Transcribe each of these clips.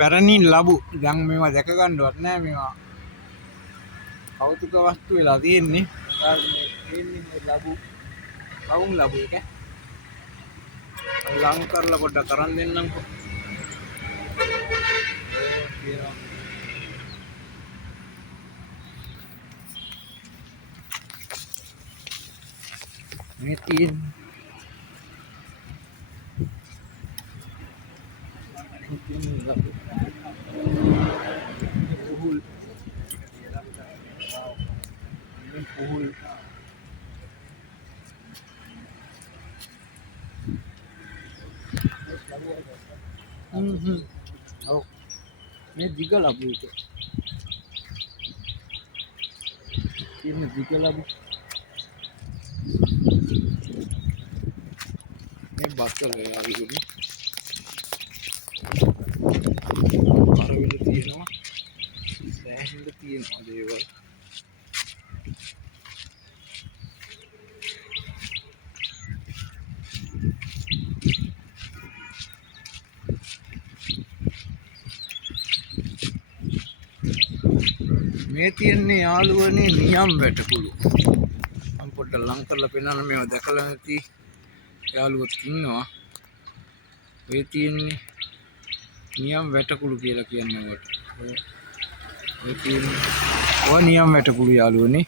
පැරණි ලැබු දැන් මේවා දැක ගන්නවත් නෑ මේවා කෞතුක වස්තු වෙලා තියෙන්නේ මේ ලැබු කවුම් ලැබු එක ලං කරලා පොඩ්ඩක් කරන් දෙන්නම්කෝ මේ තියෙන්නේ puhul oh ini juga labu itu ini juga labu ini bakal ya hari ini hari ini tiada saya ini tiada ada juga මේ තියෙන්නේ යාළුවනේ නියම් වැටකුළු මම පොඩ්ඩක් ලං කරලා පෙන්නන්න මේව දැකලා නැති යාළුවොත් ඉන්නවා ඔය තියෙන්නේ නියම් වැටකුළු කියලා කියන්නේ වට ඔය තියෙන්නේ ඔය නියම් වැටකුළු යාළුවනේ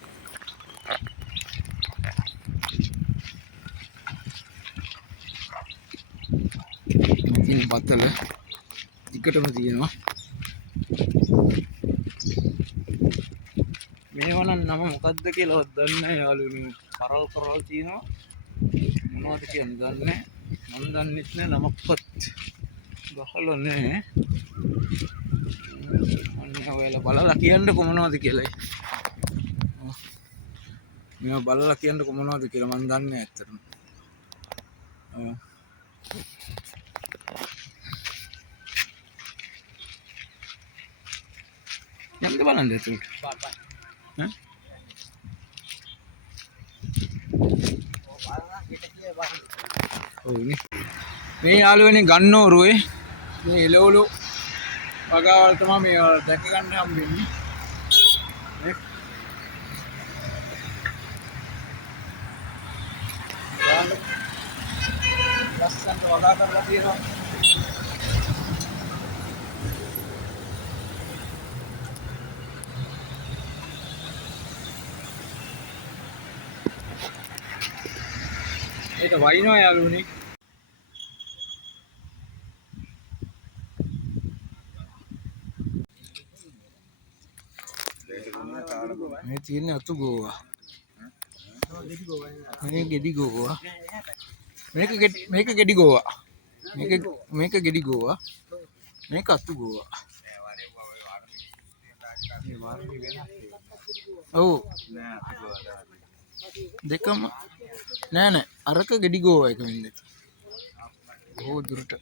ඉතින් බතල ටිකටම තියෙනවා මේවා නම් නම මොකද්ද කියලාවත් දන්නේ නැහැ යාළුවනේ කරල් කරල් තියෙනවා මොනවද කියන්නේ දන්නේ මම දන්නෙත් නෑ නමක්වත් ගහලා නෑ අන්න ඔයාලා බලලා කියන්නකො මොනවද කියලා මේවා බලලා කියන්නකො මොනවද කියලා මම දන්නේ නෑ ඇත්තටම යන්න බලන්න එතකොට මේ යාළුවනේ ගන්නෝරුවේ මේ එළවලු වගාවල් තමයි මේ දැක ගන්න හම්බෙන්නේ ලස්සනට වගා කරලා තියෙනවා ඒක වයින්නවා යාළුවනේ මේ තියෙන්නේ අතු ගෝවා මේ ගෙඩි ගෝවා මේක ගෙඩි ගෝවා මේක ගෙඩි ගෝවා මේක අතු ගෝවා ඔව් දෙකම නෑ අරක ගෙඩි ගෝවා එක වෙන්නේ බොහෝ දුරට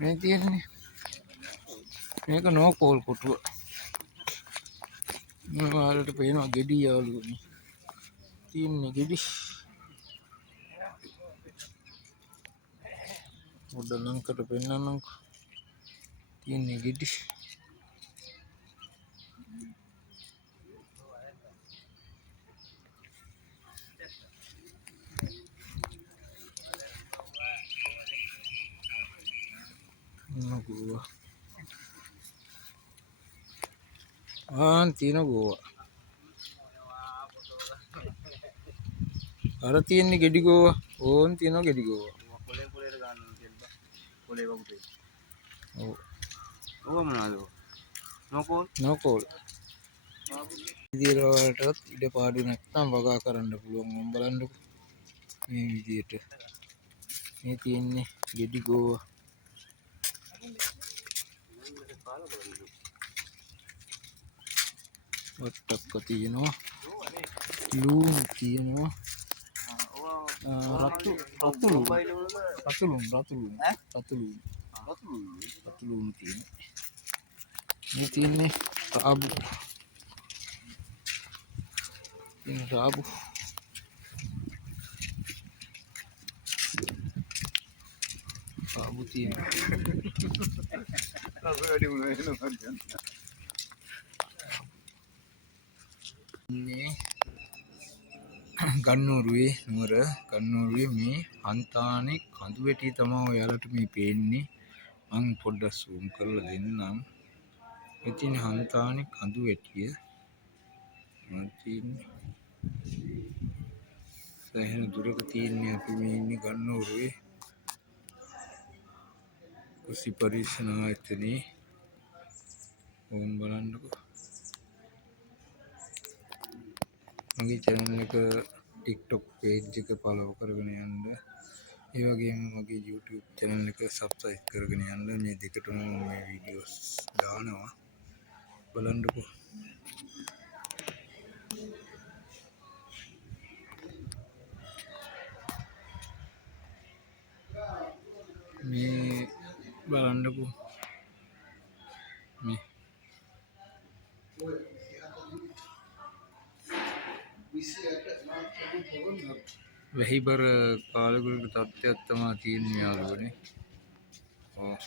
මේ තියෙන්නේ මේක නෝකෝල් කොටුව ඔයාලට පේනවා ගෙඩි යාළුවනේ තියෙන්නේ ගෙඩි පොඩ්ඩක් ලංකට පෙන්නන්නම්කෝ තියෙන්නේ ගෙඩි තියෙන ගෝවා අර තියෙන්නේ ගෙඩි ගෝවා ඕන් තියෙනවා ගෙඩි ගෝවා පොලේ ගන්න පොලේ වගේ ඔව් ඔක මොනවද නෝකෝල් විදියටත් ඉඩ පාඩු නැත්නම් වගා කරන්න පුළුවන් මම බලන්නකො මේ විදියට මේ තියෙන්නේ ගෙඩි ගෝවා වට්ටක්ක තියෙනවා ලූණු තියෙනවා රතු ලූණු තියෙනවා මේ තියෙන්නේ රාබු තියෙනවා මේ ගන්නෝරුවේ නුවර ගන්නෝරුවේ මේ හන්තානේ කඳු වැටි තමයි ඔයාලට මේ පේන්නේ. මම පොඩ්ඩක් zoom කරලා දෙන්නම්. ඉතින් හන්තානේ කඳු වැටිය සෑහෙන දුරක තියෙන්නේ. අපි මේ ඉන්නේ ගන්නෝරුවේ කුසි පරීක්ෂණ ආයතනයේ. ඕම් බලන්නකෝ. මගේ channel එක TikTok page එක follow කරගෙන යන්න. ඒ වගේම මගේ YouTube channel එක subscribe කරගෙන යන්න. මේ දෙකටම මේ videos දානවා. බලන්නකෝ. මේ බලන්නකෝ. මේ වැහිබර කාලගුරුක තත්ත්වයක් තමයි තියෙන්නේ යාළුවනේ. ඔව්.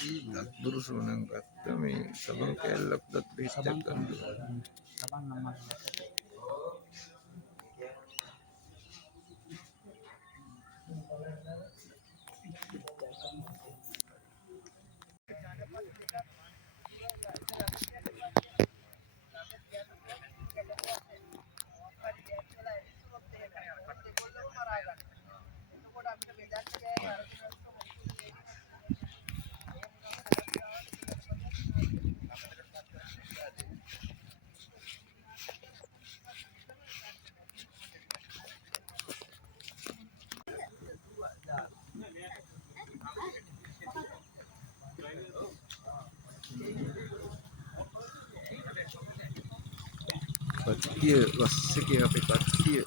මේ දත්බුරු සෝනන් ගත්ත මේ සබන් කෑල්ලක් දත් බෙහෙතක් ගන්නවා. කට්ටිය බස් එකේ අපේ කට්ටිය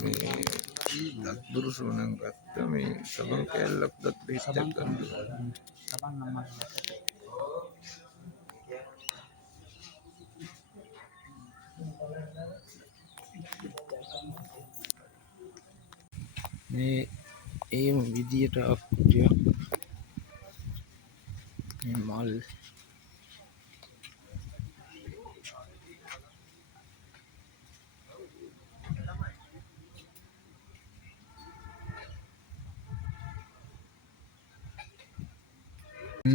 මේ දත්බුරු සෝනන් ගත්ත මේ සබන් කෑල්ලක් දත් බෙහෙතක් ගන්නවා. මේ ඒ විදියට අප්පිය මේ මල්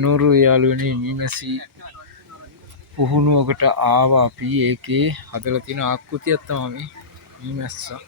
නూరు යාළුවනේ නිමැසි පුහුණුවකට ආවා අපි. ඒකේ හදලා තියෙන ආකෘතියක් තමයි මේ නිමැස්සා.